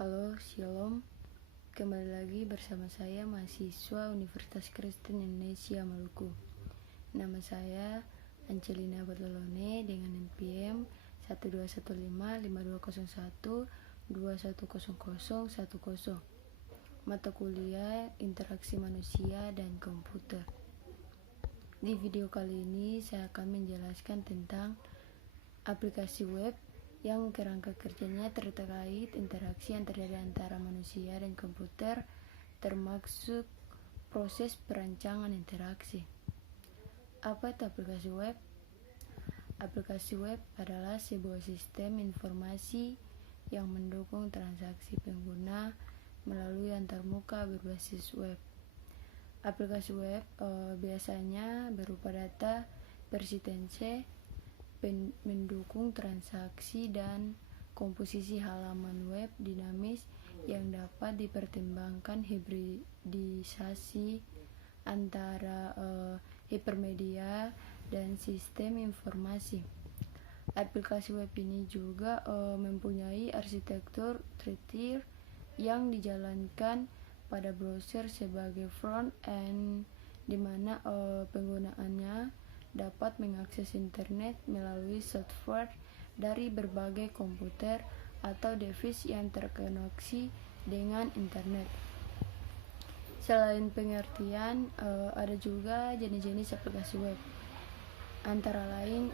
Halo, Shalom. Kembali lagi bersama saya, mahasiswa Universitas Kristen Indonesia Maluku. Nama saya Angelina Bertolone dengan NPM 1215-5201-210010. Mata kuliah Interaksi Manusia dan Komputer. Di video kali ini saya akan menjelaskan tentang aplikasi web yang kerangka kerjanya terkait interaksi yang terjadi antara manusia dan komputer, termasuk proses perancangan interaksi. Apa itu aplikasi web? Aplikasi web adalah sebuah sistem informasi yang mendukung transaksi pengguna melalui antarmuka berbasis web. Aplikasi web biasanya berupa data persistence, mendukung transaksi dan komposisi halaman web dinamis yang dapat dipertimbangkan hibridisasi antara hipermedia dan sistem informasi. Aplikasi web ini juga mempunyai arsitektur three-tier yang dijalankan pada browser sebagai front end, di mana penggunaannya dapat mengakses internet melalui software dari berbagai komputer atau device yang terkoneksi dengan internet. Selain pengertian, ada juga jenis-jenis aplikasi web. Antara lain,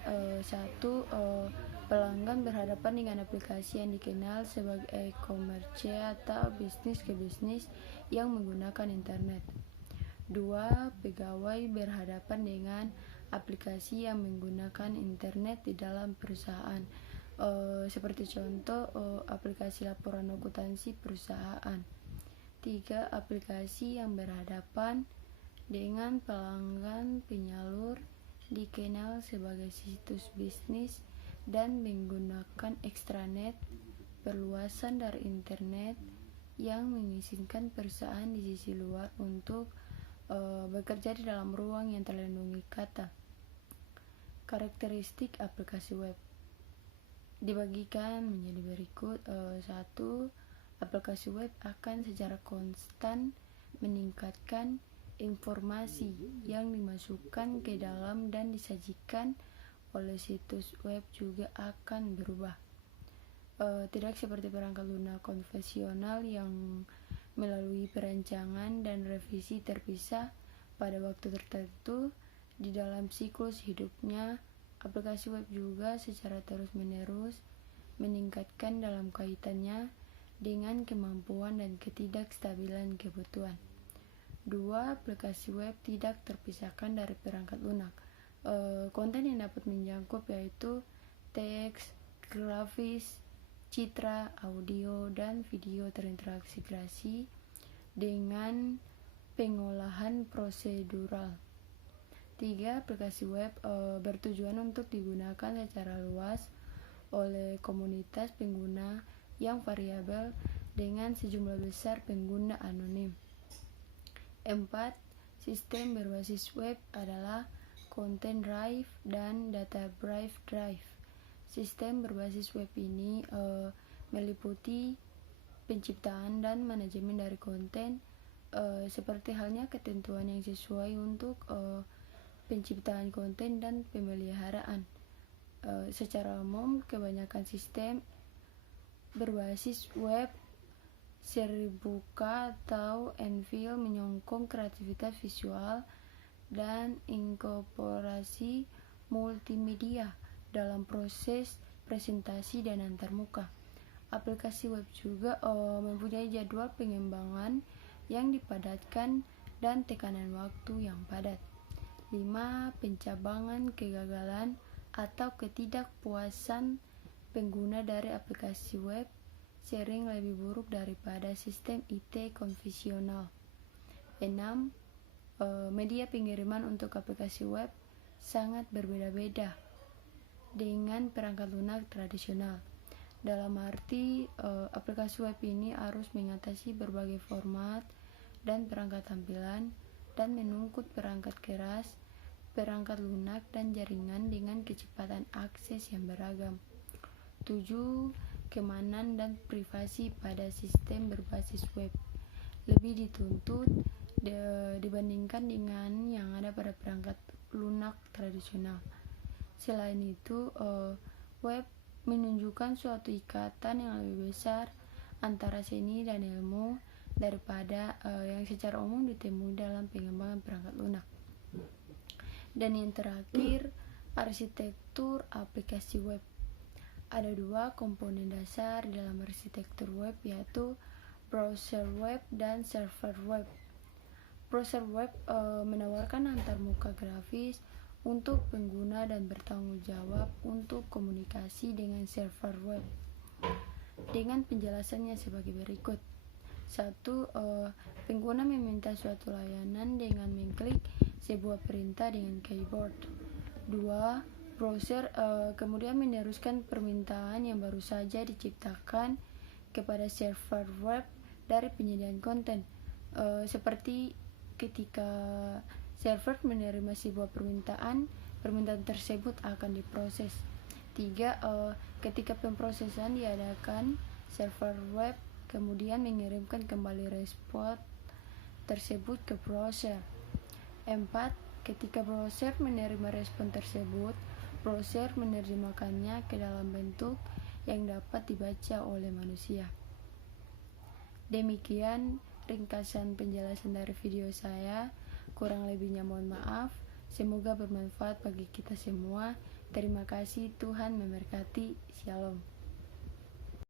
pelanggan berhadapan dengan aplikasi yang dikenal sebagai e-commerce atau bisnis ke bisnis yang menggunakan internet. 2. Pegawai berhadapan dengan aplikasi yang menggunakan internet di dalam perusahaan, seperti contoh aplikasi laporan akuntansi perusahaan. 3. Aplikasi yang berhadapan dengan pelanggan penyalur dikenal sebagai situs bisnis dan menggunakan extranet, perluasan dari internet yang mengizinkan perusahaan di sisi luar untuk bekerja di dalam ruang yang terlindungi kata. Karakteristik aplikasi web dibagikan menjadi berikut. 1. Aplikasi web akan secara konstan meningkatkan informasi yang dimasukkan ke dalam dan disajikan oleh situs web juga akan berubah. Tidak seperti perangkat lunak konvensional yang melalui perancangan dan revisi terpisah pada waktu tertentu di dalam siklus hidupnya. Aplikasi web juga secara terus-menerus meningkatkan dalam kaitannya dengan kemampuan dan ketidakstabilan kebutuhan. 2. Aplikasi web tidak terpisahkan dari perangkat lunak. Konten yang dapat menjangkup yaitu teks, grafis, citra, audio, dan video terintegrasi dengan pengolahan prosedural. 3. Aplikasi web bertujuan untuk digunakan secara luas oleh komunitas pengguna yang variabel dengan sejumlah besar pengguna anonim. 4. Sistem berbasis web adalah content drive dan data drive. Sistem berbasis web ini meliputi penciptaan dan manajemen dari konten, seperti halnya ketentuan yang sesuai untuk penciptaan konten dan pemeliharaan. Secara umum, kebanyakan sistem berbasis web serbuka atau Anvil menyokong kreativitas visual dan inkorporasi multimedia dalam proses presentasi dan antarmuka. Aplikasi web juga mempunyai jadwal pengembangan yang dipadatkan dan tekanan waktu yang padat. 5. Pencabangan kegagalan atau ketidakpuasan pengguna dari aplikasi web sering lebih buruk daripada sistem IT konvensional. 6. Media pengiriman untuk aplikasi web sangat berbeda-beda dengan perangkat lunak tradisional. Dalam arti, aplikasi web ini harus mengatasi berbagai format dan perangkat tampilan dan mengangkut perangkat keras, perangkat lunak, dan jaringan dengan kecepatan akses yang beragam. 7. keamanan dan privasi pada sistem berbasis web lebih dituntut dibandingkan dengan yang ada pada perangkat lunak tradisional. Selain itu, web menunjukkan suatu ikatan yang lebih besar antara seni dan ilmu daripada yang secara umum ditemui dalam pengembangan perangkat lunak. Dan yang terakhir, arsitektur aplikasi web. Ada dua komponen dasar dalam arsitektur web, yaitu browser web dan server web. Browser web menawarkan antarmuka grafis untuk pengguna dan bertanggung jawab untuk komunikasi dengan server web. Dengan penjelasannya sebagai berikut. 1. Pengguna meminta suatu layanan dengan mengklik sebuah perintah dengan keyboard. 2. Browser kemudian meneruskan permintaan yang baru saja diciptakan kepada server web dari penyediaan konten, seperti ketika server menerima sebuah permintaan tersebut akan diproses. 3. Ketika pemrosesan diadakan, server web kemudian mengirimkan kembali respon tersebut ke browser. 4. Ketika browser menerima respon tersebut, browser menerjemahkannya ke dalam bentuk yang dapat dibaca oleh manusia. Demikian ringkasan penjelasan dari video saya. Kurang lebihnya mohon maaf. Semoga bermanfaat bagi kita semua. Terima kasih, Tuhan memberkati. Shalom.